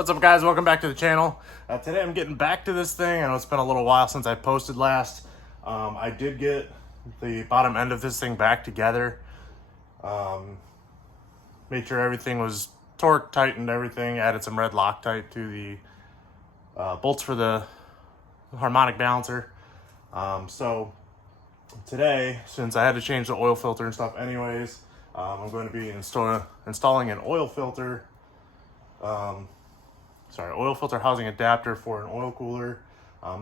What's up, guys? Welcome back to the channel. Today I'm getting back to this thing. I know it's been a little while since I posted last. I did get the bottom end of this thing back together. Made sure everything was torqued, tightened everything, added some red Loctite to the bolts for the harmonic balancer. So today, since I had to change the oil filter and stuff anyways, I'm going to be installing an oil filter. Oil filter housing adapter for an oil cooler.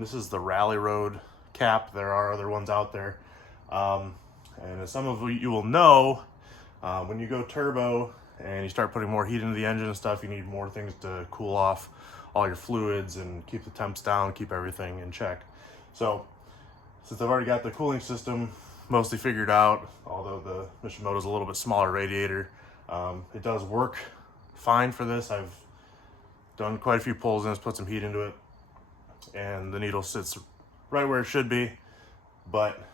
This is the RallyRoad cap. There are other ones out there. And as some of you will know, when you go turbo and you start putting more heat into the engine and stuff, you need more things to cool off all your fluids and keep the temps down, keep everything in check. So since I've already got the cooling system mostly figured out, although the Mishimoto's a little bit smaller radiator, it does work fine for this. I've done quite a few pulls in this, put some heat into it, and the needle sits right where it should be. But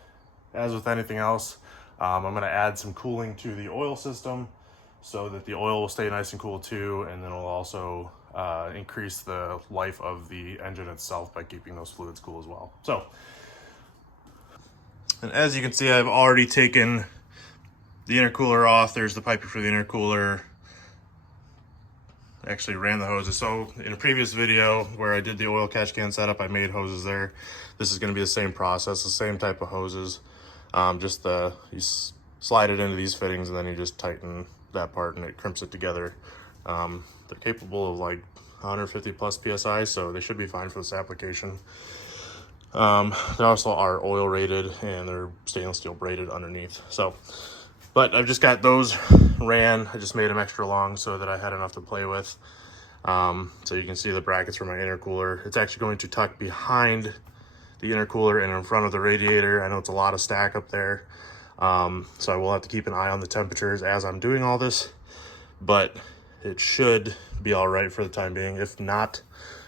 as with anything else, I'm going to add some cooling to the oil system so that the oil will stay nice and cool too, and then it'll also increase the life of the engine itself by keeping those fluids cool as well. So, and as you can see, I've already taken the intercooler off. There's the piping for the intercooler. Actually ran the hoses. So in a previous video where I did the oil catch can setup, I made hoses there. This is going to be the same process, the same type of hoses. You slide it into these fittings and then you just tighten that part and it crimps it together. They're capable of like 150 plus PSI, so they should be fine for this application. They also are oil rated and they're stainless steel braided underneath. So, but I've just got those ran. I just made them extra long so that I had enough to play with. So you can see the brackets for my intercooler. It's actually going to tuck behind the intercooler and in front of the radiator. I know it's a lot of stack up there. So I will have to keep an eye on the temperatures as I'm doing all this, but it should be all right for the time being. If not,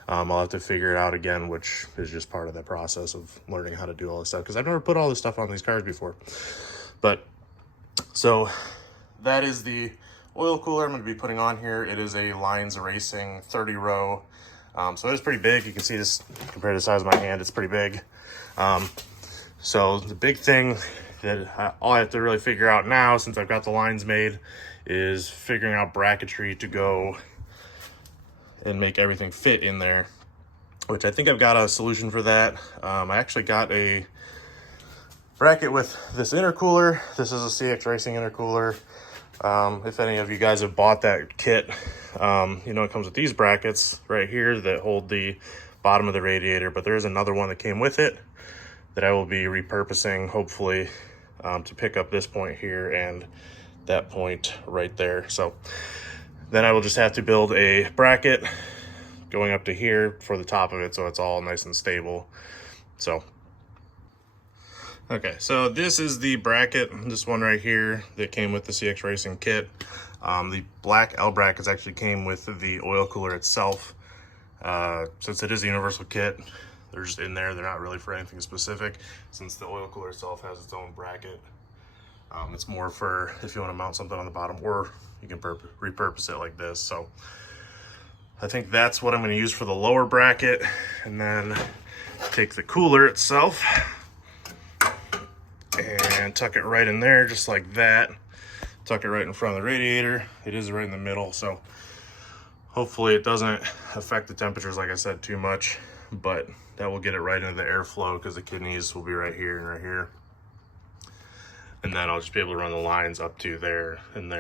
I'll have to figure it out again, which is just part of the process of learning how to do all this stuff, because I've never put all this stuff on these cars before. But so that is the oil cooler I'm going to be putting on here. It is a Lines Racing 30 row. So it is pretty big. You can see this compared to the size of my hand, it's pretty big. So the big thing that all I have to really figure out now, since I've got the lines made, is figuring out bracketry to go and make everything fit in there, which I think I've got a solution for that. I actually got a bracket with this intercooler. This is a CX Racing intercooler. If any of you guys have bought that kit, you know it comes with these brackets right here that hold the bottom of the radiator, but there is another one that came with it that I will be repurposing, hopefully, to pick up this point here and that point right there. So then I will just have to build a bracket going up to here for the top of it so it's all nice and stable. So okay, so this is the bracket, this one right here that came with the CX Racing kit. The black L brackets actually came with the oil cooler itself. Since it is a universal kit, they're just in there. They're not really for anything specific, since the oil cooler itself has its own bracket. It's more for if you want to mount something on the bottom, or you can repurpose it like this. So I think that's what I'm going to use for the lower bracket, and then take the cooler itself and tuck it right in there just like that. Tuck it right in front of the radiator. It is right in the middle, so hopefully it doesn't affect the temperatures, like I said, too much, but that will get it right into the airflow because the kidneys will be right here and right here. And then I'll just be able to run the lines up to there and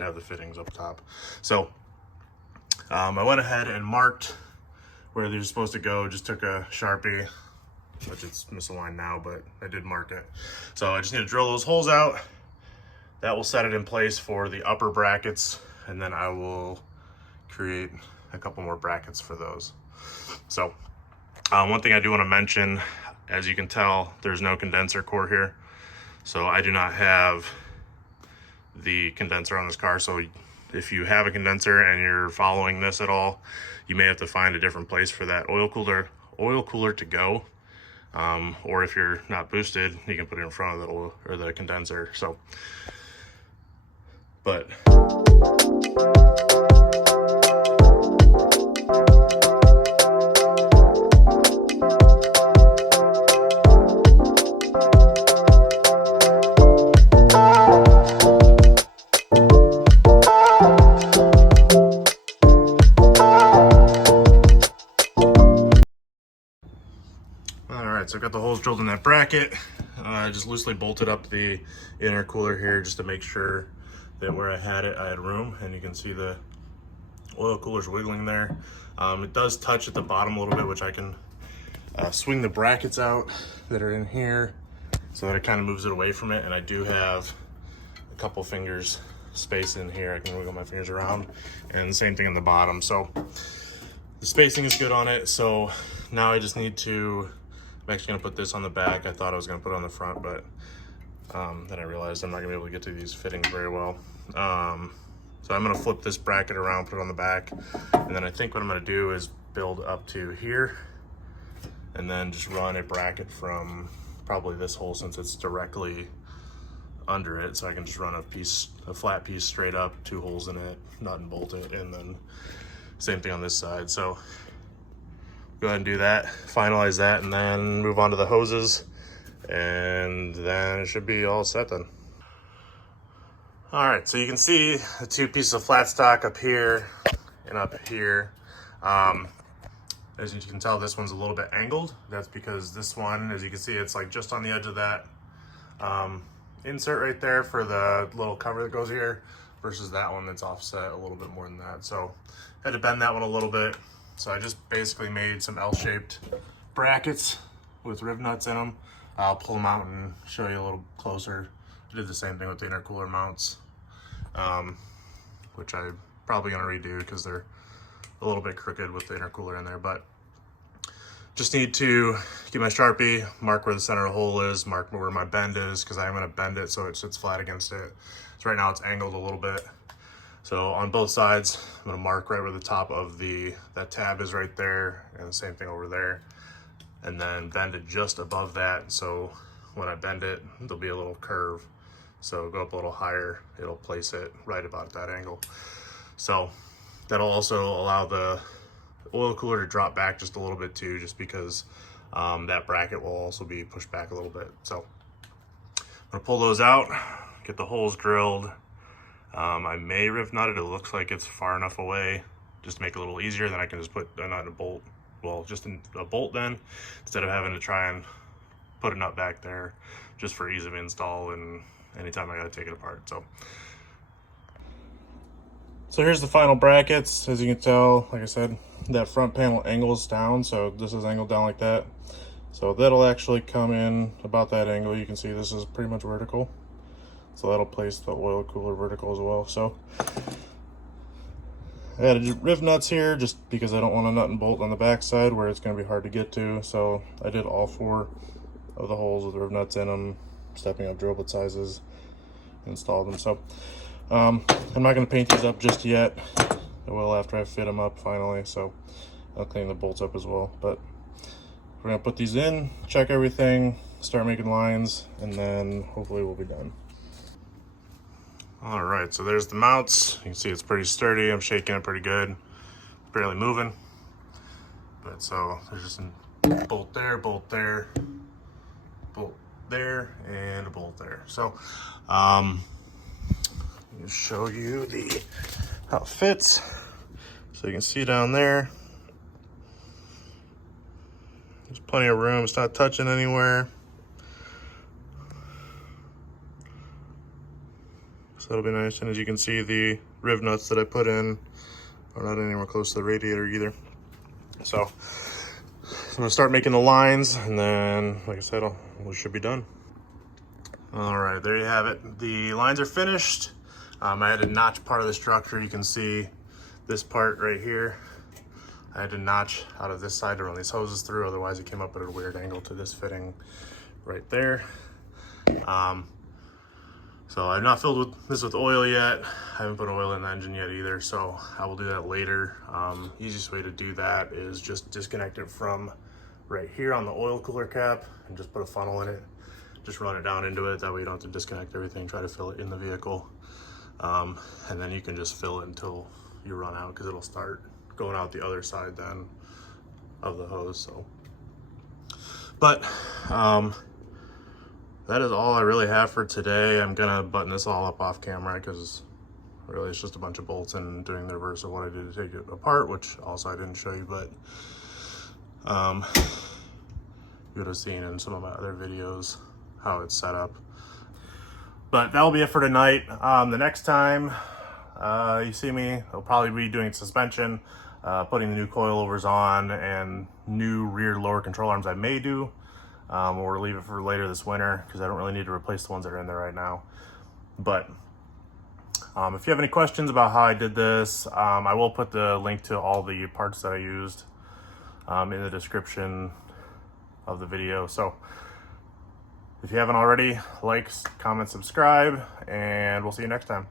have the fittings up top. So I went ahead and marked where they're supposed to go. Just took a Sharpie, which it's misaligned now, but I did mark it. So I just need to drill those holes out. That will set it in place for the upper brackets, and then I will create a couple more brackets for those. So one thing I do want to mention, as you can tell, there's no condenser core here. So I do not have the condenser on this car. So if you have a condenser and you're following this at all, you may have to find a different place for that oil cooler to go. Or if you're not boosted, you can put it in front of the oil or the condenser. So, but drilled in that bracket. I just loosely bolted up the intercooler here just to make sure that where I had room, and you can see the oil cooler's wiggling there. It does touch at the bottom a little bit, which I can swing the brackets out that are in here so that it kind of moves it away from it. And I do have a couple fingers space in here. I can wiggle my fingers around, and the same thing in the bottom. So the spacing is good on it. So now I just need to, I'm actually gonna put this on the back. I thought I was gonna put it on the front, but then I realized I'm not gonna be able to get to these fittings very well. So I'm gonna flip this bracket around, put it on the back, and then I think what I'm gonna do is build up to here and then just run a bracket from probably this hole, since it's directly under it. So I can just run a flat piece straight up, 2 holes in it, nut and bolt it, and then same thing on this side. So go ahead and do that, finalize that, and then move on to the hoses, and then it should be all set then. All right, so you can see the 2 pieces of flat stock up here and up here. As you can tell, this one's a little bit angled. That's because this one, as you can see, it's like just on the edge of that insert right there for the little cover that goes here, versus that one that's offset a little bit more than that. So I had to bend that one a little bit. So I just basically made some L-shaped brackets with RivNuts in them. I'll pull them out and show you a little closer. I did the same thing with the intercooler mounts, which I'm probably gonna redo because they're a little bit crooked with the intercooler in there. But just need to get my Sharpie, mark where the center of the hole is, mark where my bend is, because I'm gonna bend it so it sits flat against it. So right now it's angled a little bit. So on both sides, I'm gonna mark right where the top of that tab is right there, and the same thing over there. And then bend it just above that. So when I bend it, there'll be a little curve. So go up a little higher, it'll place it right about that angle. So that'll also allow the oil cooler to drop back just a little bit too, just because that bracket will also be pushed back a little bit. So I'm gonna pull those out, get the holes drilled. I may RivNut it. It looks like it's far enough away just to make it a little easier. Then I can just put a nut and a bolt. Well, just a bolt then, instead of having to try and put a nut back there, just for ease of install and anytime I gotta take it apart. So here's the final brackets. As you can tell, like I said, that front panel angles down, so this is angled down like that. So that'll actually come in about that angle. You can see this is pretty much vertical. So that'll place the oil cooler vertical as well. So I added RivNuts here just because I don't want a nut and bolt on the back side where it's going to be hard to get to. So I did all 4 of the holes with RivNuts in them, stepping up drill bit sizes, installed them. So I'm not going to paint these up just yet. I will after I fit them up finally. So I'll clean the bolts up as well. But we're going to put these in, check everything, start making lines, and then hopefully we'll be done. All right, so there's the mounts. You can see it's pretty sturdy. I'm shaking it pretty good, barely moving. But so there's just a bolt there, bolt there, bolt there, and a bolt there. So let me show you how it fits. So you can see down there, there's plenty of room. It's not touching anywhere. So that'll be nice. And as you can see, the RivNuts that I put in are not anywhere close to the radiator either. So I'm gonna start making the lines, and then, like I said, we should be done. All right, there you have it. The lines are finished. I had to notch part of the structure. You can see this part right here. I had to notch out of this side to run these hoses through, otherwise it came up at a weird angle to this fitting right there. So I've not filled this with oil yet. I haven't put oil in the engine yet either, so I will do that later. Easiest way to do that is just disconnect it from right here on the oil cooler cap and just put a funnel in it. Just run it down into it. That way you don't have to disconnect everything, try to fill it in the vehicle. And then you can just fill it until you run out, because it'll start going out the other side then of the hose. So, but that is all I really have for today. I'm gonna button this all up off camera because really it's just a bunch of bolts and doing the reverse of what I did to take it apart, which also I didn't show you. But you would have seen in some of my other videos how it's set up. But that'll be it for tonight. The next time you see me, I'll probably be doing suspension, putting the new coilovers on, and new rear lower control arms I may do, or leave it for later this winter because I don't really need to replace the ones that are in there right now. But if you have any questions about how I did this, I will put the link to all the parts that I used in the description of the video. So if you haven't already, like, comment, subscribe, and we'll see you next time.